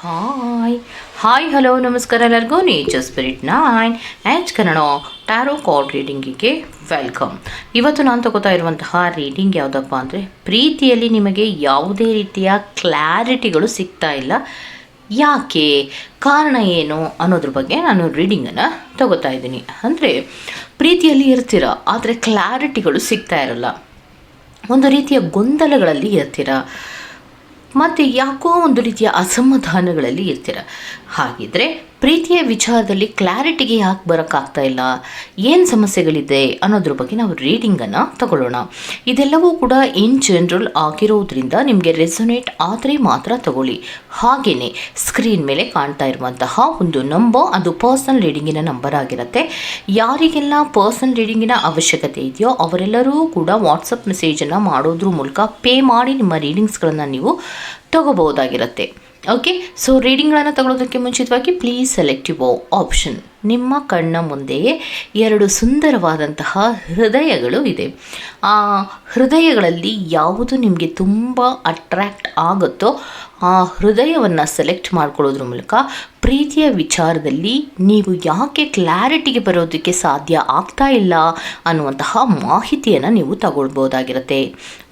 Hi hi hello ನಮಸ್ಕಾರ ಎಲ್ಲರಿಗೂ. Nature spirit nine and Kannada tarot card ರೀಡಿಂಗಿಗೆ welcome ಇವತ್ತು ನಾನು ತಗೋತಾ ಇರುವಂತಹ ರೀಡಿಂಗ್ ಯಾವುದಪ್ಪ ಅಂದರೆ, ಪ್ರೀತಿಯಲ್ಲಿ ನಿಮಗೆ ಯಾವುದೇ ರೀತಿಯ ಕ್ಲಾರಿಟಿಗಳು ಸಿಗ್ತಾ ಇಲ್ಲ. ಯಾಕೆ? ಕಾರಣ ಏನು ಅನ್ನೋದ್ರ ಬಗ್ಗೆ ನಾನು ರೀಡಿಂಗನ್ನು ತಗೋತಾ ಇದ್ದೀನಿ. ಅಂದರೆ, ಪ್ರೀತಿಯಲ್ಲಿ ಇರ್ತೀರ, ಆದರೆ ಕ್ಲಾರಿಟಿಗಳು ಸಿಗ್ತಾ ಇರಲ್ಲ. ಒಂದು ರೀತಿಯ ಗೊಂದಲಗಳಲ್ಲಿ ಇರ್ತೀರ. ಮತ್ತು ಯಾಕೋ ಒಂದು ರೀತಿಯ ಅಸಮಾಧಾನಗಳಲ್ಲಿ ಇರ್ತೀರ? ಹಾಗಿದ್ರೆ ಪ್ರೀತಿಯ ವಿಚಾರದಲ್ಲಿ ಕ್ಲಾರಿಟಿಗೆ ಯಾಕೆ ಬರೋಕ್ಕಾಗ್ತಾ ಇಲ್ಲ? ಏನು ಸಮಸ್ಯೆಗಳಿದೆ ಅನ್ನೋದ್ರ ಬಗ್ಗೆ ನಾವು ರೀಡಿಂಗನ್ನು ತಗೊಳ್ಳೋಣ. ಇದೆಲ್ಲವೂ ಕೂಡ ಇನ್ ಜನರಲ್ ಆಗಿರೋದ್ರಿಂದ ನಿಮಗೆ ರೆಸೊನೇಟ್ ಆದರೆ ಮಾತ್ರ ತಗೊಳ್ಳಿ. ಹಾಗೆಯೇ ಸ್ಕ್ರೀನ್ ಮೇಲೆ ಕಾಣ್ತಾ ಇರುವಂತಹ ಒಂದು ನಂಬರ್ ಅದು ಪರ್ಸನಲ್ ರೀಡಿಂಗಿನ ನಂಬರ್ ಆಗಿರುತ್ತೆ. ಯಾರಿಗೆಲ್ಲ ಪರ್ಸನಲ್ ರೀಡಿಂಗಿನ ಅವಶ್ಯಕತೆ ಇದೆಯೋ ಅವರೆಲ್ಲರೂ ಕೂಡ ವಾಟ್ಸಪ್ ಮೆಸೇಜನ್ನು ಮಾಡೋದ್ರ ಮೂಲಕ ಪೇ ಮಾಡಿ ನಿಮ್ಮ ರೀಡಿಂಗ್ಸ್ಗಳನ್ನು ನೀವು ತಗೋಬಹುದಾಗಿರುತ್ತೆ. ಓಕೆ ಸೊ ರೀಡಿಂಗ್ಗಳನ್ನು ತಗೊಳ್ಳೋದಕ್ಕೆ ಮುಂಚಿತವಾಗಿ ಪ್ಲೀಸ್ ಸೆಲೆಕ್ಟ್ ಯುವ ಆಪ್ಷನ್ ನಿಮ್ಮ ಕಣ್ಣ ಮುಂದೆಯೇ ಎರಡು ಸುಂದರವಾದಂತಹ ಹೃದಯಗಳು ಇದೆ. ಆ ಹೃದಯಗಳಲ್ಲಿ ಯಾವುದು ನಿಮಗೆ ತುಂಬ ಅಟ್ರ್ಯಾಕ್ಟ್ ಆಗುತ್ತೋ ಆ ಹೃದಯವನ್ನು ಸೆಲೆಕ್ಟ್ ಮಾಡ್ಕೊಳ್ಳೋದ್ರ ಮೂಲಕ ಪ್ರೀತಿಯ ವಿಚಾರದಲ್ಲಿ ನೀವು ಯಾಕೆ ಕ್ಲಾರಿಟಿಗೆ ಬರೋದಕ್ಕೆ ಸಾಧ್ಯ ಆಗ್ತಾ ಇಲ್ಲ ಅನ್ನುವಂತಹ ಮಾಹಿತಿಯನ್ನು ನೀವು ತಗೊಳ್ಬೋದಾಗಿರುತ್ತೆ.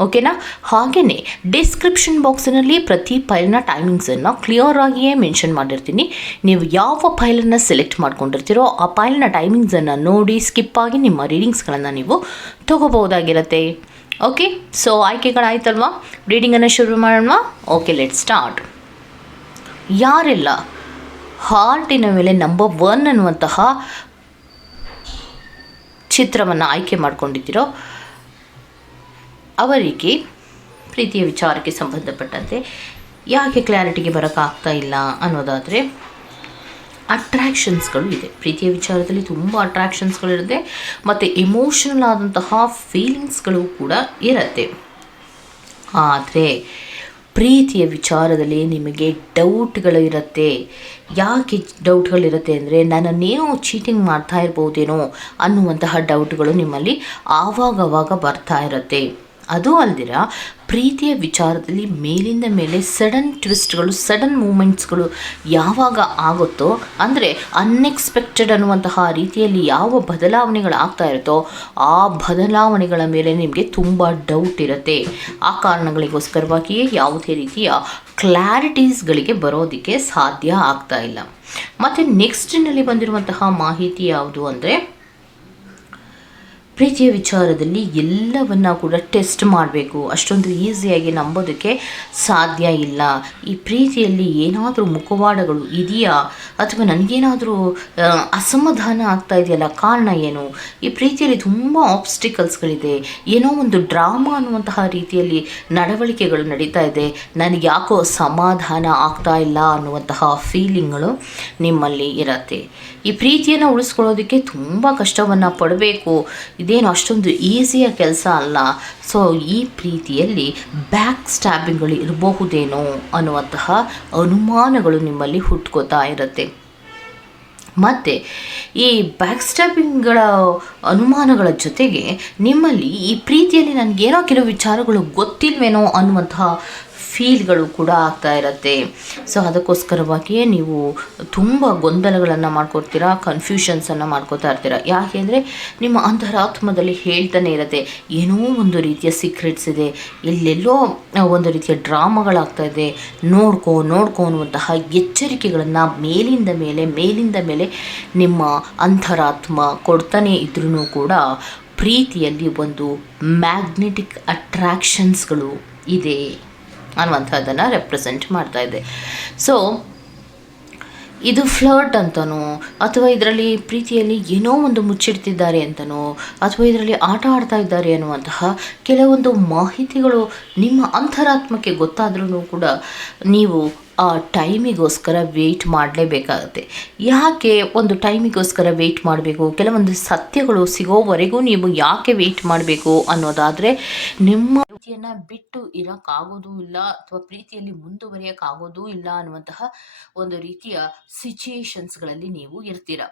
ಓಕೆನಾ ಹಾಗೆಯೇ ಡಿಸ್ಕ್ರಿಪ್ಷನ್ ಬಾಕ್ಸಿನಲ್ಲಿ ಪ್ರತಿ ಫೈಲ್ನ ಟೈಮಿಂಗ್ಸನ್ನು ಕ್ಲಿಯರ್ ಆಗಿಯೇ ಮೆನ್ಷನ್ ಮಾಡಿರ್ತೀನಿ. ನೀವು ಯಾವ ಫೈಲನ್ನು ಸೆಲೆಕ್ಟ್ ಮಾಡ್ಕೊಂಡಿರ್ತೀರೋ ಆ ಫೈಲ್ನ ಟೈಮಿಂಗ್ಸನ್ನು ನೋಡಿ ಸ್ಕಿಪ್ ಆಗಿ ನಿಮ್ಮ ರೀಡಿಂಗ್ಸ್ಗಳನ್ನು ನೀವು ತಗೋಬಹುದಾಗಿರುತ್ತೆ ಓಕೆ ಸೊ ಆಯ್ಕೆಗಳಾಯ್ತಲ್ವಾ ರೀಡಿಂಗನ್ನು ಶುರು ಮಾಡೋಣ. ಓಕೆ ಲೆಟ್ ಸ್ಟಾರ್ಟ್ ಯಾರೆಲ್ಲ? ಹಾರ್ಟಿನ ಮೇಲೆ ನಂಬರ್ ಒನ್ ಅನ್ನುವಂತಹ ಚಿತ್ರವನ್ನು ಆಯ್ಕೆ ಮಾಡಿಕೊಂಡಿದ್ದೀರೋ ಅವರಿಗೆ ಪ್ರೀತಿಯ ವಿಚಾರಕ್ಕೆ ಸಂಬಂಧಪಟ್ಟಂತೆ ಯಾಕೆ ಕ್ಲಾರಿಟಿಗೆ ಬರೋಕ್ಕಾಗ್ತಾ ಇಲ್ಲ ಅನ್ನೋದಾದರೆ ಅಟ್ರ್ಯಾಕ್ಷನ್ಸ್ಗಳು ಇದೆ. ಪ್ರೀತಿಯ ವಿಚಾರದಲ್ಲಿ ತುಂಬ ಅಟ್ರ್ಯಾಕ್ಷನ್ಸ್ಗಳಿರುತ್ತೆ ಮತ್ತು ಎಮೋಷನಲ್ ಆದಂತಹ ಫೀಲಿಂಗ್ಸ್ಗಳು ಕೂಡ ಇರುತ್ತೆ. ಆದರೆ ಪ್ರೀತಿಯ ವಿಚಾರದಲ್ಲಿ ನಿಮಗೆ ಡೌಟ್ಗಳು ಇರುತ್ತೆ. ಯಾಕೆ ಡೌಟ್ಗಳಿರುತ್ತೆ ಅಂದರೆ ನನ್ನನ್ನೇನೋ ಚೀಟಿಂಗ್ ಮಾಡ್ತಾ ಇರ್ಬೋದೇನೋ ಅನ್ನುವಂತಹ ಡೌಟ್ಗಳು ನಿಮ್ಮಲ್ಲಿ ಆವಾಗವಾಗ ಬರ್ತಾ ಇರುತ್ತೆ. ಅದು ಅಲ್ದಿರ ಪ್ರೀತಿಯ ವಿಚಾರದಲ್ಲಿ ಮೇಲಿಂದ ಮೇಲೆ ಸಡನ್ ಟ್ವಿಸ್ಟ್ಗಳು, ಸಡನ್ ಮೂಮೆಂಟ್ಸ್ಗಳು ಯಾವಾಗ ಆಗುತ್ತೋ, ಅಂದರೆ ಅನ್ಎಕ್ಸ್ಪೆಕ್ಟೆಡ್ ಅನ್ನುವಂತಹ ರೀತಿಯಲ್ಲಿ ಯಾವ ಬದಲಾವಣೆಗಳು ಆಗ್ತಾ ಇರುತ್ತೋ, ಆ ಬದಲಾವಣೆಗಳ ಮೇಲೆ ನಿಮಗೆ ತುಂಬ ಡೌಟ್ ಇರುತ್ತೆ. ಆ ಕಾರಣಗಳಿಗೋಸ್ಕರವಾಗಿಯೇ ಯಾವುದೇ ರೀತಿಯ ಕ್ಲಾರಿಟೀಸ್ಗಳಿಗೆ ಬರೋದಕ್ಕೆ ಸಾಧ್ಯ ಆಗ್ತಾ ಇಲ್ಲ. ಮತ್ತು ನೆಕ್ಸ್ಟಿನಲ್ಲಿ ಬಂದಿರುವಂತಹ ಮಾಹಿತಿ ಯಾವುದು ಅಂದರೆ ಪ್ರೀತಿಯ ವಿಚಾರದಲ್ಲಿ ಎಲ್ಲವನ್ನ ಕೂಡ ಟೆಸ್ಟ್ ಮಾಡಬೇಕು. ಅಷ್ಟೊಂದು ಈಸಿಯಾಗಿ ನಂಬೋದಕ್ಕೆ ಸಾಧ್ಯ ಇಲ್ಲ. ಈ ಪ್ರೀತಿಯಲ್ಲಿ ಏನಾದರೂ ಮುಖವಾಡಗಳು ಇದೆಯಾ? ಅಥವಾ ನನಗೇನಾದರೂ ಅಸಮಾಧಾನ ಆಗ್ತಾ ಇದೆಯಲ್ಲ? ಕಾರಣ ಏನು? ಈ ಪ್ರೀತಿಯಲ್ಲಿ ತುಂಬ ಆಬ್ಸ್ಟಿಕಲ್ಸ್ಗಳಿದೆ ಏನೋ ಒಂದು ಡ್ರಾಮಾ ಅನ್ನುವಂತಹ ರೀತಿಯಲ್ಲಿ ನಡವಳಿಕೆಗಳು ನಡೀತಾ ಇದೆ. ನನಗೆ ಯಾಕೋ ಸಮಾಧಾನ ಆಗ್ತಾ ಇಲ್ಲ ಅನ್ನುವಂತಹ ಫೀಲಿಂಗ್ಗಳು ನಿಮ್ಮಲ್ಲಿ ಇರತ್ತೆ. ಈ ಪ್ರೀತಿಯನ್ನು ಉಳಿಸ್ಕೊಳ್ಳೋದಕ್ಕೆ ತುಂಬ ಕಷ್ಟವನ್ನು ಪಡಬೇಕು. ಇದೇನು ಅಷ್ಟೊಂದು ಈಸಿಯ ಕೆಲಸ ಅಲ್ಲ. ಸೊ ಈ ಪ್ರೀತಿಯಲ್ಲಿ ಬ್ಯಾಕ್ ಸ್ಟ್ಯಾಬಿಂಗ್ಗಳು ಇರಬಹುದೇನೋ ಅನ್ನುವಂತಹ ಅನುಮಾನಗಳು ನಿಮ್ಮಲ್ಲಿ ಹುಟ್ಕೋತಾ ಇರುತ್ತೆ. ಮತ್ತು, ಈ ಬ್ಯಾಕ್ ಸ್ಟ್ಯಾಬಿಂಗ್ಗಳ ಅನುಮಾನಗಳ ಜೊತೆಗೆ ನಿಮ್ಮಲ್ಲಿ ಈ ಪ್ರೀತಿಯಲ್ಲಿ ನನಗೇನೋ ಕೆಲವು ವಿಚಾರಗಳು ಗೊತ್ತಿಲ್ವೇನೋ ಅನ್ನುವಂತಹ ಫೀಲ್ಗಳು ಕೂಡ ಆಗ್ತಾ ಇರುತ್ತೆ. ಸೊ ಅದಕ್ಕೋಸ್ಕರವಾಗಿಯೇ ನೀವು ತುಂಬ ಗೊಂದಲಗಳನ್ನು ಮಾಡ್ಕೊಡ್ತೀರಾ ಕನ್ಫ್ಯೂಷನ್ಸನ್ನು ಮಾಡ್ಕೋತಾ ಇರ್ತೀರ. ಯಾಕೆಂದರೆ ನಿಮ್ಮ ಅಂತರಾತ್ಮದಲ್ಲಿ ಹೇಳ್ತಾನೆ ಇರುತ್ತೆ, ಏನೋ ಒಂದು ರೀತಿಯ ಸೀಕ್ರೆಟ್ಸ್ ಇದೆ ಎಲ್ಲೆಲ್ಲೋ ಒಂದು ರೀತಿಯ ಡ್ರಾಮಾಗಳಾಗ್ತಾ ಇದೆ, ನೋಡ್ಕೋ ನೋಡ್ಕೋ ಅನ್ನುವಂತಹ ಎಚ್ಚರಿಕೆಗಳನ್ನು ಮೇಲಿಂದ ಮೇಲೆ ಮೇಲಿಂದ ಮೇಲೆ ನಿಮ್ಮ ಅಂತರಾತ್ಮ ಕೊಡ್ತಾನೆ ಇದ್ರೂ ಕೂಡ ಪ್ರೀತಿಯಲ್ಲಿ ಒಂದು ಮ್ಯಾಗ್ನೆಟಿಕ್ ಅಟ್ರ್ಯಾಕ್ಷನ್ಸ್ಗಳು ಇದೆ. ಅನ್ನುವಂಥದ್ದನ್ನು ರೆಪ್ರೆಸೆಂಟ್ ಮಾಡ್ತಾ ಇದೆ. ಸೊ ಇದು ಫ್ಲರ್ಟ್ ಅಂತನೋ, ಅಥವಾ ಇದರಲ್ಲಿ ಪ್ರೀತಿಯಲ್ಲಿ ಏನೋ ಒಂದು ಮುಚ್ಚಿಡ್ತಿದ್ದಾರೆ ಅಂತನೋ, ಅಥವಾ ಇದರಲ್ಲಿ ಆಟ ಆಡ್ತಾ ಇದ್ದಾರೆ ಅನ್ನುವಂತಹ ಕೆಲವೊಂದು ಮಾಹಿತಿಗಳು ನಿಮ್ಮ ಅಂತರಾತ್ಮಕ್ಕೆ ಗೊತ್ತಾದ್ರೂ ಕೂಡ ನೀವು ಆ ಟೈಮಿಗೋಸ್ಕರ ವೆಯ್ಟ್ ಮಾಡಲೇಬೇಕಾಗತ್ತೆ. ಯಾಕೆ ಒಂದು ಟೈಮಿಗೋಸ್ಕರ ವೆಯ್ಟ್ ಮಾಡಬೇಕು? ಕೆಲವೊಂದು ಸತ್ಯಗಳು ಸಿಗೋವರೆಗೂ ನೀವು ಯಾಕೆ ವೆಯ್ಟ್ ಮಾಡಬೇಕು ಅನ್ನೋದಾದರೆ ನಿಮ್ಮ ಪ್ರೀತಿಯನ್ನು ಬಿಟ್ಟು ಇರೋಕ್ಕಾಗೋದೂ ಇಲ್ಲ ಅಥವಾ ಪ್ರೀತಿಯಲ್ಲಿ ಮುಂದುವರಿಯಕ್ಕಾಗೋದು ಇಲ್ಲ ಅನ್ನುವಂತಹ ಒಂದು ರೀತಿಯ ಸಿಚುಯೇಷನ್ಸ್ಗಳಲ್ಲಿ ನೀವು ಇರ್ತೀರ.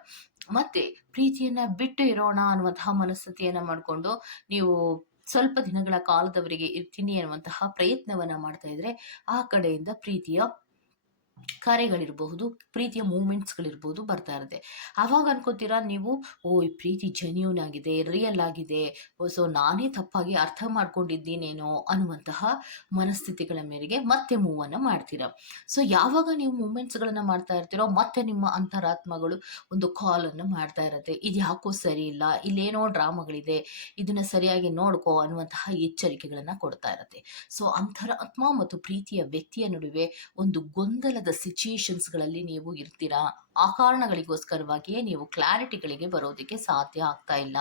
ಮತ್ತೆ ಪ್ರೀತಿಯನ್ನ ಬಿಟ್ಟು ಇರೋಣ ಅನ್ನುವಂತಹ ಮನಸ್ಥಿತಿಯನ್ನ ಮಾಡಿಕೊಂಡು ನೀವು ಸ್ವಲ್ಪ ದಿನಗಳ ಕಾಲದವರೆಗೆ ಇರ್ತೀನಿ ಅನ್ನುವಂತಹ ಪ್ರಯತ್ನವನ್ನ ಮಾಡ್ತಾ ಇದ್ರೆ ಆ ಕಡೆಯಿಂದ ಪ್ರೀತಿಯ ಕರೆಗಳಿರಬಹುದು, ಪ್ರೀತಿಯ ಮೂಮೆಂಟ್ಸ್ಗಳಿರ್ಬೋದು ಬರ್ತಾ ಇರುತ್ತೆ. ಆವಾಗ ಅನ್ಕೋತೀರಾ ನೀವು ಓ ಈ ಪ್ರೀತಿ ಜೆನ್ಯೂನ್ ಆಗಿದೆ ರಿಯಲ್ ಆಗಿದೆ, ಸೊ ನಾನೇ ತಪ್ಪಾಗಿ ಅರ್ಥ ಮಾಡ್ಕೊಂಡಿದ್ದೀನೇನೋ ಅನ್ನುವಂತಹ ಮನಸ್ಥಿತಿಗಳ ಮೇರೆಗೆ ಮತ್ತೆ ಮೂವನ್ನು ಮಾಡ್ತೀರ? ಸೊ ಯಾವಾಗ ನೀವು ಮೂಮೆಂಟ್ಸ್ಗಳನ್ನು ಮಾಡ್ತಾ ಇರ್ತೀರೋ, ಮತ್ತೆ ನಿಮ್ಮ ಅಂತರಾತ್ಮಗಳು ಒಂದು ಕಾಲನ್ನು ಮಾಡ್ತಾ ಇರುತ್ತೆ. ಇದು ಯಾಕೋ ಸರಿ ಇಲ್ಲ, ಇಲ್ಲೇನೋ ಡ್ರಾಮಾಗಳಿದೆ, ಇದನ್ನ ಸರಿಯಾಗಿ ನೋಡ್ಕೋ ಅನ್ನುವಂತಹ ಎಚ್ಚರಿಕೆಗಳನ್ನು ಕೊಡ್ತಾ ಇರುತ್ತೆ. ಸೊ ಅಂತರಾತ್ಮ ಮತ್ತು ಪ್ರೀತಿಯ ವ್ಯಕ್ತಿಯ ನಡುವೆ ಒಂದು ಗೊಂದಲದ ಸಿಚುಯೇಷನ್ಸ್ಗಳಲ್ಲಿ ನೀವು ಇರ್ತೀರಾ? ಆ ಕಾರಣಗಳಿಗೋಸ್ಕರವಾಗಿಯೇ ನೀವು ಕ್ಲಾರಿಟಿಗಳಿಗೆ ಬರೋದಕ್ಕೆ ಸಾಧ್ಯ ಆಗ್ತಾ ಇಲ್ಲ.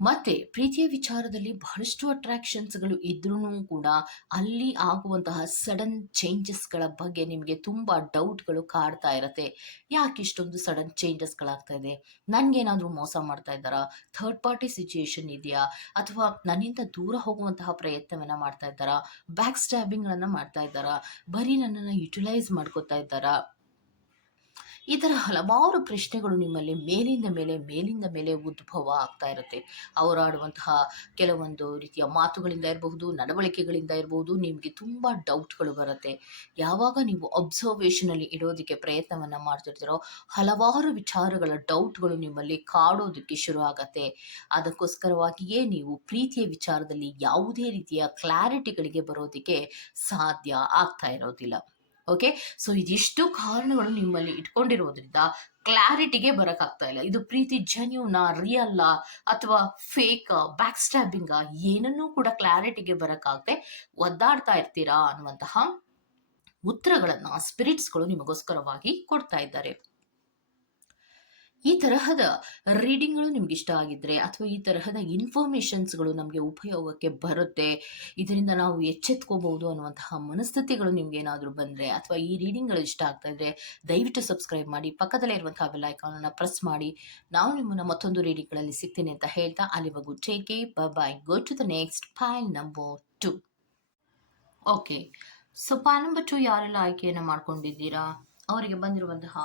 ಮತ್ತೆ ಪ್ರೀತಿಯ ವಿಚಾರದಲ್ಲಿ ಬಹಳಷ್ಟು ಅಟ್ರಾಕ್ಷನ್ಸ್ಗಳು ಇದ್ರೂ ಕೂಡ ಅಲ್ಲಿ ಆಗುವಂತಹ ಸಡನ್ ಚೇಂಜಸ್ಗಳ ಬಗ್ಗೆ ನಿಮಗೆ ತುಂಬ ಡೌಟ್ಗಳು ಕಾಡ್ತಾ ಇರತ್ತೆ. ಯಾಕೆ ಇಷ್ಟೊಂದು ಸಡನ್ ಚೇಂಜಸ್ಗಳಾಗ್ತಾ ಇದೆ? ನನಗೇನಾದರೂ ಮೋಸ ಮಾಡ್ತಾ ಇದ್ದಾರಾ? ಥರ್ಡ್ ಪಾರ್ಟಿ ಸಿಚುಯೇಷನ್ ಇದೆಯಾ? ಅಥವಾ ನನ್ನಿಂದ ದೂರ ಹೋಗುವಂತಹ ಪ್ರಯತ್ನವನ್ನು ಮಾಡ್ತಾ ಇದ್ದಾರಾ? ಬ್ಯಾಕ್ ಸ್ಟ್ಯಾಬಿಂಗ್ಗಳನ್ನು ಮಾಡ್ತಾ ಇದ್ದಾರಾ? ಬರೀ ನನ್ನನ್ನು ಯುಟಿಲೈಸ್ ಮಾಡ್ಕೋತಾ ಇದ್ದಾರಾ? ಈ ಥರ ಹಲವಾರು ಪ್ರಶ್ನೆಗಳು ನಿಮ್ಮಲ್ಲಿ ಮೇಲಿಂದ ಮೇಲೆ ಮೇಲಿಂದ ಮೇಲೆ ಉದ್ಭವ ಆಗ್ತಾ ಇರುತ್ತೆ. ಅವರಾಡುವಂತಹ ಕೆಲವೊಂದು ರೀತಿಯ ಮಾತುಗಳಿಂದ ಇರಬಹುದು, ನಡವಳಿಕೆಗಳಿಂದ ಇರಬಹುದು, ನಿಮಗೆ ತುಂಬ ಡೌಟ್ಗಳು ಬರುತ್ತೆ. ಯಾವಾಗ ನೀವು ಅಬ್ಸರ್ವೇಷನಲ್ಲಿ ಇಡೋದಕ್ಕೆ ಪ್ರಯತ್ನವನ್ನು ಮಾಡ್ತಿರ್ತೀರೋ, ಹಲವಾರು ವಿಚಾರಗಳ ಡೌಟ್ಗಳು ನಿಮ್ಮಲ್ಲಿ ಕಾಡೋದಕ್ಕೆ ಶುರು ಆಗತ್ತೆ. ಅದಕ್ಕೋಸ್ಕರವಾಗಿಯೇ ನೀವು ಪ್ರೀತಿಯ ವಿಚಾರದಲ್ಲಿ ಯಾವುದೇ ರೀತಿಯ ಕ್ಲಾರಿಟಿಗಳಿಗೆ ಬರೋದಕ್ಕೆ ಸಾಧ್ಯ ಆಗ್ತಾ ಇರೋದಿಲ್ಲ. ಓಕೆ ಸೊ ಇದಿಷ್ಟು ಕಾರಣಗಳು ನಿಮ್ಮಲ್ಲಿ ಇಟ್ಕೊಂಡಿರೋದ್ರಿಂದ ಕ್ಲಾರಿಟಿಗೆ ಬರೋಕ್ಕಾಗ್ತಾ ಇಲ್ಲ. ಇದು ಪ್ರೀತಿ ಜೆನ್ಯೂನಾ ರಿಯಲ್ಲ ಅಥವಾ ಫೇಕ್ ಬ್ಯಾಕ್ ಸ್ಟ್ಯಾಬಿಂಗ ಏನನ್ನೂ ಕೂಡ ಕ್ಲಾರಿಟಿಗೆ ಬರೋಕ್ಕಾಗದೆ ಒದ್ದಾಡ್ತಾ ಇರ್ತೀರಾ ಅನ್ನುವಂತಹ ಉತ್ತರಗಳನ್ನು ಸ್ಪಿರಿಟ್ಸ್ಗಳು ನಿಮಗೋಸ್ಕರವಾಗಿ ಕೊಡ್ತಾ ಇದ್ದಾರೆ. ಈ ತರಹದ ರೀಡಿಂಗ್ಗಳು ನಿಮ್ಗೆ ಇಷ್ಟ ಆಗಿದ್ರೆ ಅಥವಾ ಈ ತರಹದ ಇನ್ಫಾರ್ಮೇಷನ್ಸ್ಗಳು ನಮಗೆ ಉಪಯೋಗಕ್ಕೆ ಬರುತ್ತೆ, ಇದರಿಂದ ನಾವು ಎಚ್ಚೆತ್ಕೋಬಹುದು ಅನ್ನುವಂತಹ ಮನಸ್ಥಿತಿಗಳು ನಿಮ್ಗೆ ಏನಾದರೂ ಬಂದರೆ ಅಥವಾ ಈ ರೀಡಿಂಗ್ಗಳು ಇಷ್ಟ ಆಗ್ತಾ ಇದ್ರೆ ದಯವಿಟ್ಟು ಸಬ್ಸ್ಕ್ರೈಬ್ ಮಾಡಿ, ಪಕ್ಕದಲ್ಲೇ ಇರುವಂತಹ ಬೆಲ್ ಐಕಾನನ್ನು ಪ್ರೆಸ್ ಮಾಡಿ. ನಾವು ನಿಮ್ಮನ್ನು ಮತ್ತೊಂದು ರೀಡಿಂಗ್ಗಳಲ್ಲಿ ಸಿಗ್ತೀನಿ ಅಂತ ಹೇಳ್ತಾ ಅಲ್ಲಿವರೆಗೂ take bye go to the next file number two okay so file number two ಯಾರೆಲ್ಲ ಆಯ್ಕೆಯನ್ನು ಮಾಡ್ಕೊಂಡಿದ್ದೀರಾ? ಅವರಿಗೆ ಬಂದಿರುವಂತಹ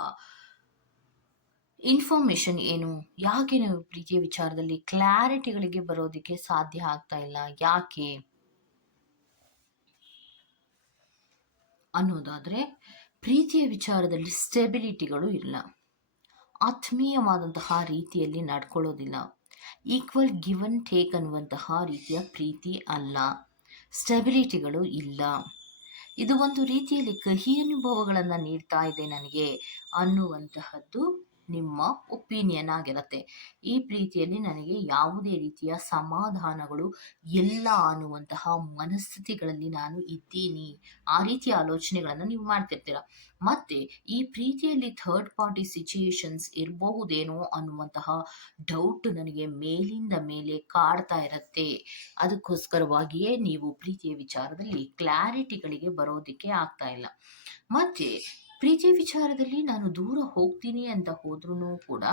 ಇನ್ಫಾರ್ಮೇಷನ್ ಏನು? ಯಾಕೆ ಪ್ರೀತಿಯ ವಿಚಾರದಲ್ಲಿ ಕ್ಲಾರಿಟಿಗಳಿಗೆ ಬರೋದಕ್ಕೆ ಸಾಧ್ಯ ಆಗ್ತಾ ಇಲ್ಲ? ಯಾಕೆ? ಅನ್ನೋದಾದರೆ, ಪ್ರೀತಿಯ ವಿಚಾರದಲ್ಲಿ ಸ್ಟೆಬಿಲಿಟಿಗಳು ಇಲ್ಲ. ಆತ್ಮೀಯವಾದಂತಹ ರೀತಿಯಲ್ಲಿ ನಡ್ಕೊಳ್ಳೋದಿಲ್ಲ. ಈಕ್ವಲ್ ಗಿವನ್ ಟೇಕ್ ಅನ್ನುವಂತಹ ರೀತಿಯ ಪ್ರೀತಿ ಅಲ್ಲ. ಸ್ಟೆಬಿಲಿಟಿಗಳು ಇಲ್ಲ. ಇದು ಒಂದು ರೀತಿಯಲ್ಲಿ ಕಹಿ ಅನುಭವಗಳನ್ನು ನೀಡ್ತಾ ಇದೆ ನನಗೆ ಅನ್ನುವಂತಹದ್ದು ನಿಮ್ಮ ಒಪಿನಿಯನ್ ಆಗಿರುತ್ತೆ. ಈ ಪ್ರೀತಿಯಲ್ಲಿ ನನಗೆ ಯಾವುದೇ ರೀತಿಯ ಸಮಾಧಾನಗಳು ಎಲ್ಲ ಅನ್ನುವಂತಹ ಮನಸ್ಥಿತಿಗಳಲ್ಲಿ ನಾನು ಇದ್ದೀನಿ. ಆ ರೀತಿಯ ಆಲೋಚನೆಗಳನ್ನು ನೀವು ಮಾಡ್ತಿರ್ತೀರ. ಮತ್ತೆ ಈ ಪ್ರೀತಿಯಲ್ಲಿ ಥರ್ಡ್ ಪಾರ್ಟಿ ಸಿಚುಯೇಷನ್ಸ್ ಇರಬಹುದೇನೋ ಅನ್ನುವಂತಹ ಡೌಟ್ ನನಗೆ ಮೇಲಿಂದ ಮೇಲೆ ಕಾಡ್ತಾ ಇರತ್ತೆ. ಅದಕ್ಕೋಸ್ಕರವಾಗಿಯೇ ನೀವು ಪ್ರೀತಿಯ ವಿಚಾರದಲ್ಲಿ ಕ್ಲಾರಿಟಿಗಳಿಗೆ ಬರೋದಿಕ್ಕೆ ಆಗ್ತಾ ಇಲ್ಲ. ಮತ್ತೆ ಪ್ರೀತಿ ವಿಚಾರದಲ್ಲಿ ನಾನು ದೂರ ಹೋಗ್ತೀನಿ ಅಂತ ಹೋದ್ರೂ ಕೂಡ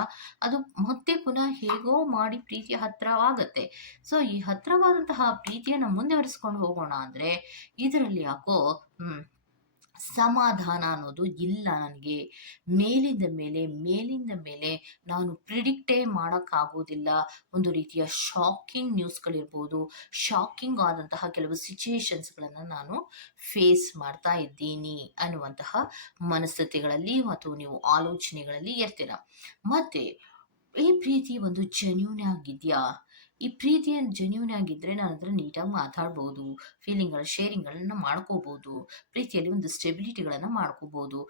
ಅದು ಮತ್ತೆ ಪುನಃ ಹೇಗೋ ಮಾಡಿ ಪ್ರೀತಿಯ ಹತ್ರವಾಗತ್ತೆ. ಸೊ ಈ ಹತ್ರವಾದಂತಹ ಪ್ರೀತಿಯನ್ನು ಮುಂದುವರಿಸ್ಕೊಂಡು ಹೋಗೋಣ ಅಂದರೆ ಇದರಲ್ಲಿ ಯಾಕೋ ಸಮಾಧಾನ ಅನ್ನೋದು ಇಲ್ಲ ನನಗೆ. ಮೇಲಿಂದ ಮೇಲೆ ಮೇಲಿಂದ ಮೇಲೆ ನಾನು ಪ್ರಿಡಿಕ್ಟೇ ಮಾಡೋಕ್ಕಾಗೋದಿಲ್ಲ. ಒಂದು ರೀತಿಯ ಶಾಕಿಂಗ್ ನ್ಯೂಸ್ಗಳಿರ್ಬೋದು ಶಾಕಿಂಗ್ ಆದಂತಹ ಕೆಲವು ಸಿಚುಯೇಷನ್ಸ್ಗಳನ್ನು ನಾನು ಫೇಸ್ ಮಾಡ್ತಾ ಇದ್ದೀನಿ ಅನ್ನುವಂತಹ ಮನಸ್ಥಿತಿಗಳಲ್ಲಿ ಮತ್ತು ನೀವು ಆಲೋಚನೆಗಳಲ್ಲಿ ಇರ್ತೀರ. ಮತ್ತು ಈ ಪ್ರೀತಿ, ಒಂದು ಜೆನ್ಯೂನ್ ಆಗಿದೆಯಾ? ಈ ಪ್ರೀತಿಯನ್ನು ಜೆನ್ಯೂನ್ ಆಗಿದ್ದರೆ ನಾನು ಅದರ ನೀಟಾಗಿ ಮಾತಾಡ್ಬೋದು ಫೀಲಿಂಗ್ಗಳ ಶೇರಿಂಗ್ಗಳನ್ನು ಮಾಡ್ಕೋಬೋದು, ಪ್ರೀತಿಯಲ್ಲಿ ಒಂದು ಸ್ಟೆಬಿಲಿಟಿಗಳನ್ನು ಮಾಡ್ಕೋಬೋದು.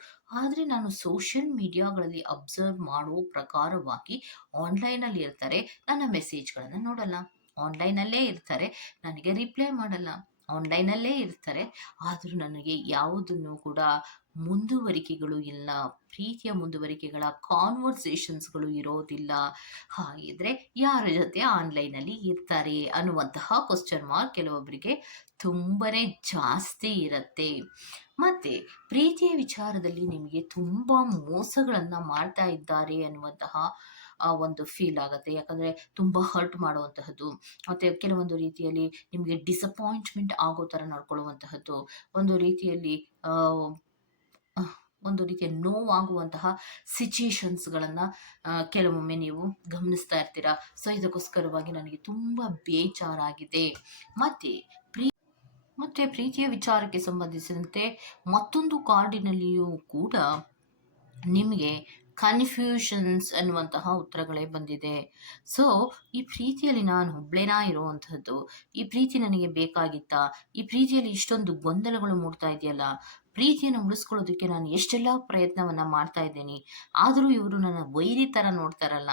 ಆದರೆ ನಾನು ಸೋಷಿಯಲ್ ಮೀಡಿಯಾಗಳಲ್ಲಿ ಅಬ್ಸರ್ವ್ ಮಾಡೋ ಪ್ರಕಾರವಾಗಿ ಆನ್ಲೈನಲ್ಲಿ ಇರ್ತಾರೆ, ನನ್ನ ಮೆಸೇಜ್ಗಳನ್ನು ನೋಡಲ್ಲ. ಆನ್ಲೈನಲ್ಲೇ ಇರ್ತಾರೆ, ನನಗೆ ರಿಪ್ಲೈ ಮಾಡಲ್ಲ. ಆನ್ಲೈನಲ್ಲೇ ಇರ್ತಾರೆ. ಆದರೂ ನನಗೆ ಯಾವುದನ್ನು ಕೂಡ ಮುಂದುವರಿಕೆಗಳು ಇಲ್ಲ, ಪ್ರೀತಿಯ ಮುಂದುವರಿಕೆಗಳ ಕಾನ್ವರ್ಸೇಷನ್ಸ್ಗಳು ಇರೋದಿಲ್ಲ. ಹಾಗಿದ್ರೆ ಯಾರ ಜೊತೆ ಆನ್ಲೈನಲ್ಲಿ ಇರ್ತಾರೆ ಅನ್ನುವಂತಹ ಕ್ವಶನ್ ಮಾರ್ಕ್ ಕೆಲವೊಬ್ಬರಿಗೆ ತುಂಬನೇ ಜಾಸ್ತಿ ಇರುತ್ತೆ. ಮತ್ತೆ ಪ್ರೀತಿಯ ವಿಚಾರದಲ್ಲಿ ನಿಮಗೆ ತುಂಬ ಮೋಸಗಳನ್ನು ಮಾಡ್ತಾ ಇದ್ದಾರೆ ಅನ್ನುವಂತಹ ಒಂದು ಫೀಲ್ ಆಗುತ್ತೆ. ಯಾಕಂದರೆ ತುಂಬ ಹರ್ಟ್ ಮಾಡುವಂತಹದ್ದು, ಮತ್ತು ಕೆಲವೊಂದು ರೀತಿಯಲ್ಲಿ ನಿಮಗೆ ಡಿಸಪಾಯಿಂಟ್ಮೆಂಟ್ ಆಗೋ ಥರ ನೋಡ್ಕೊಳ್ಳುವಂತಹದ್ದು, ಒಂದು ರೀತಿಯಲ್ಲಿ ಒಂದು ರೀತಿಯ ನೋವಾಗುವಂತಹ ಸಿಚುಯೇಷನ್ಸ್ಗಳನ್ನು ಕೆಲವೊಮ್ಮೆ ನೀವು ಗಮನಿಸ್ತಾ ಇರ್ತೀರಾ? ಸೊ ಇದಕ್ಕೋಸ್ಕರವಾಗಿ ನನಗೆ ತುಂಬ ಬೇಜಾರಾಗಿದೆ. ಮತ್ತು ಪ್ರೀ, ಮತ್ತು ಪ್ರೀತಿಯ ವಿಚಾರಕ್ಕೆ ಸಂಬಂಧಿಸಿದಂತೆ ಮತ್ತೊಂದು ಕಾರ್ಡಿನಲ್ಲಿಯೂ ಕೂಡ ನಿಮಗೆ ಕನ್ಫ್ಯೂಷನ್ಸ್ ಅನ್ನುವಂತಹ ಉತ್ತರಗಳೇ ಬಂದಿದೆ. ಸೊ ಈ ಪ್ರೀತಿಯಲ್ಲಿ ನಾನು ಒಬ್ಳೇನಾ ಇರುವಂತಹದ್ದು, ಈ ಪ್ರೀತಿ ನನಗೆ ಬೇಕಾಗಿತ್ತಾ? ಈ ಪ್ರೀತಿಯಲ್ಲಿ ಇಷ್ಟೊಂದು ಗೊಂದಲಗಳು ಮೂಡ್ತಾ ಇದೆಯಲ್ಲ? ಪ್ರೀತಿಯನ್ನು ಉಳಿಸ್ಕೊಳ್ಳೋದಕ್ಕೆ ನಾನು ಎಷ್ಟೆಲ್ಲ ಪ್ರಯತ್ನವನ್ನ ಮಾಡ್ತಾ ಇದ್ದೀನಿ. ಆದರೂ ಇವರು ನನ್ನ ವೈರಿ ಥರ ನೋಡ್ತಾರಲ್ಲ,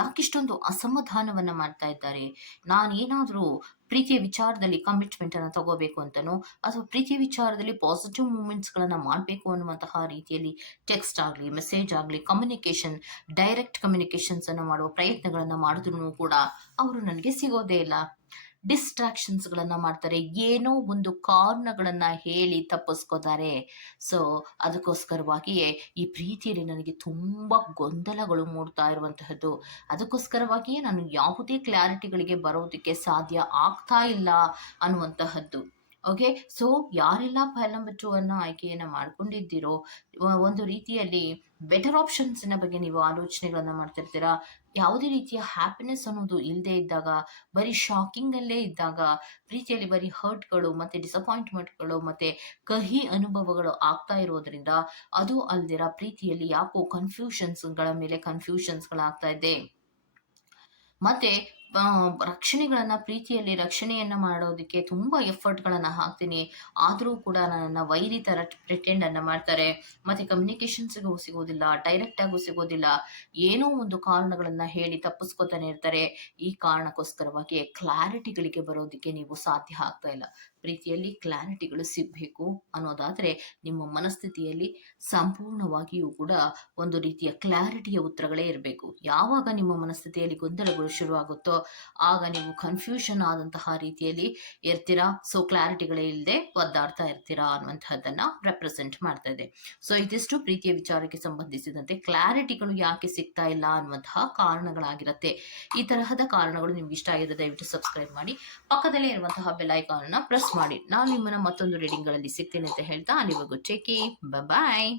ಯಾಕಿಷ್ಟೊಂದು ಅಸಮಾಧಾನವನ್ನ ಮಾಡ್ತಾ ಇದ್ದಾರೆ. ನಾನು ಏನಾದರೂ ಪ್ರೀತಿಯ ವಿಚಾರದಲ್ಲಿ ಕಮಿಟ್ಮೆಂಟನ್ನು ತಗೋಬೇಕು ಅಂತನೋ, ಅಥವಾ ಪ್ರೀತಿಯ ವಿಚಾರದಲ್ಲಿ ಪಾಸಿಟಿವ್ ಮೂಮೆಂಟ್ಸ್ಗಳನ್ನು ಮಾಡಬೇಕು ಅನ್ನುವಂತಹ ರೀತಿಯಲ್ಲಿ ಟೆಕ್ಸ್ಟ್ ಆಗಲಿ ಮೆಸೇಜ್ ಆಗಲಿ ಕಮ್ಯುನಿಕೇಷನ್ ಡೈರೆಕ್ಟ್ ಕಮ್ಯುನಿಕೇಷನ್ಸನ್ನು ಮಾಡುವ ಪ್ರಯತ್ನಗಳನ್ನು ಮಾಡಿದ್ರು ಕೂಡ, ಅವರು ನನಗೆ ಸಿಗೋದೇ ಇಲ್ಲ. ಡಿಸ್ಟ್ರಾಕ್ಷನ್ಸ್ಗಳನ್ನು ಮಾಡ್ತಾರೆ. ಏನೋ ಒಂದು ಕಾರಣಗಳನ್ನು ಹೇಳಿ ತಪ್ಪಿಸ್ಕೋತಾರೆ. ಸೊ ಅದಕ್ಕೋಸ್ಕರವಾಗಿಯೇ ಈ ಪ್ರೀತಿಯಲ್ಲಿ ನನಗೆ ತುಂಬ ಗೊಂದಲಗಳು ಮೂಡ್ತಾ ಇರುವಂತಹದ್ದು. ಅದಕ್ಕೋಸ್ಕರವಾಗಿಯೇ ನಾನು ಯಾವುದೇ ಕ್ಲಾರಿಟಿಗಳಿಗೆ ಬರೋದಕ್ಕೆ ಸಾಧ್ಯ ಆಗ್ತಾ ಇಲ್ಲ ಅನ್ನುವಂತಹದ್ದು. ಓಕೆ ಸೊ ಯಾರೆಲ್ಲ ಫೈಲ್ ನಂಬರ್ ಟೂ ಅನ್ನು ಆಯ್ಕೆಯನ್ನು ಮಾಡ್ಕೊಂಡಿದ್ದೀರೋ ಒಂದು ರೀತಿಯಲ್ಲಿ ಬೆಟರ್ ಆಪ್ಷನ್ಸಿನ ಬಗ್ಗೆ ನೀವು ಆಲೋಚನೆಗಳನ್ನು ಮಾಡ್ತಿರ್ತೀರಾ? ಯಾವುದೇ ರೀತಿಯ ಹ್ಯಾಪಿನೆಸ್ ಅನ್ನೋದು ಇಲ್ಲದೆ ಇದ್ದಾಗ, ಬರೀ ಶಾಕಿಂಗಲ್ಲೇ ಇದ್ದಾಗ, ಪ್ರೀತಿಯಲ್ಲಿ ಬರೀ ಹರ್ಟ್ಗಳು ಮತ್ತು ಡಿಸಪಾಯಿಂಟ್ಮೆಂಟ್ಗಳು ಮತ್ತೆ ಕಹಿ ಅನುಭವಗಳು ಆಗ್ತಾ ಇರೋದ್ರಿಂದ ಅದು ಅಲ್ದಿರ ಪ್ರೀತಿಯಲ್ಲಿ ಯಾಕೋ ಕನ್ಫ್ಯೂಷನ್ಸ್ಗಳ ಮೇಲೆ ಕನ್ಫ್ಯೂಷನ್ಸ್ಗಳಾಗ್ತಾ ಇದೆ. ಮತ್ತೆ ರಕ್ಷಣೆಗಳನ್ನ, ಪ್ರೀತಿಯಲ್ಲಿ ರಕ್ಷಣೆಯನ್ನ ಮಾಡೋದಕ್ಕೆ ತುಂಬಾ ಎಫರ್ಟ್ಗಳನ್ನು ಹಾಕ್ತೀನಿ. ಆದರೂ ಕೂಡ ನನ್ನನ್ನು ವೈರಿ ತರ ಪ್ರಿಟೆಂಡ್ ಅನ್ನ ಮಾಡ್ತಾರೆ. ಮತ್ತೆ ಕಮ್ಯುನಿಕೇಶನ್ಸ್ಗೂ ಸಿಗೋದಿಲ್ಲ ಡೈರೆಕ್ಟ್ ಆಗೂ ಸಿಗೋದಿಲ್ಲ. ಏನೋ ಒಂದು ಕಾರಣಗಳನ್ನ ಹೇಳಿ ತಪ್ಪಿಸ್ಕೊತಾನೆ ಇರ್ತಾರೆ. ಈ ಕಾರಣಕ್ಕೋಸ್ಕರವಾಗಿ ಕ್ಲಾರಿಟಿಗಳಿಗೆ ಬರೋದಕ್ಕೆ ನೀವು ಸಾಧ್ಯ ಆಗ್ತಾ ಇಲ್ಲ. ಪ್ರೀತಿಯಲ್ಲಿ ಕ್ಲಾರಿಟಿಗಳು ಸಿಗಬೇಕು ಅನ್ನೋದಾದ್ರೆ ನಿಮ್ಮ ಮನಸ್ಥಿತಿಯಲ್ಲಿ ಸಂಪೂರ್ಣವಾಗಿಯೂ ಕೂಡ ಒಂದು ರೀತಿಯ ಕ್ಲಾರಿಟಿಯ ಉತ್ತರಗಳೇ ಇರಬೇಕು. ಯಾವಾಗ ನಿಮ್ಮ ಮನಸ್ಥಿತಿಯಲ್ಲಿ ಗೊಂದಲಗಳು ಶುರುವಾಗುತ್ತೋ ಆಗ ನೀವು ಕನ್ಫ್ಯೂಷನ್ ಆದಂತಹ ರೀತಿಯಲ್ಲಿ ಇರ್ತೀರಾ? ಸೊ ಕ್ಲಾರಿಟಿಗಳೇ ಇಲ್ಲದೆ ಒದ್ದಾಡ್ತಾ ಇರ್ತೀರಾ ಅನ್ನುವಂತಹದ್ದನ್ನ ರೆಪ್ರೆಸೆಂಟ್ ಮಾಡ್ತಾ ಇದೆ. ಸೊ ಇದಿಷ್ಟು ಪ್ರೀತಿಯ ವಿಚಾರಕ್ಕೆ ಸಂಬಂಧಿಸಿದಂತೆ ಕ್ಲಾರಿಟಿಗಳು ಯಾಕೆ ಸಿಗ್ತಾ ಇಲ್ಲ ಅನ್ನುವಂತಹ ಕಾರಣಗಳಾಗಿರುತ್ತೆ. ಈ ತರಹದ ಕಾರಣಗಳು ನಿಮ್ಗೆ ಇಷ್ಟ ಆಗಿದೆ ದಯವಿಟ್ಟು ಸಬ್ಸ್ಕ್ರೈಬ್ ಮಾಡಿ. ಪಕ್ಕದಲ್ಲೇ ಇರುವಂತಹ ಬೆಲ್ ಐಕಾನ್ ಅನ್ನ ಪ್ರೆಸ್ ಮಾಡಿ. ನಾನು ನಿಮ್ಮನ್ನ ಮತ್ತೊಂದು ರೀಡಿಂಗ್ಗಳಲ್ಲಿ ಸಿಗ್ತೇನೆ ಅಂತ ಹೇಳ್ತಾ ಅಲ್ಲಿವರೆಗೂ ಟೇಕ್ ಬಾಯ್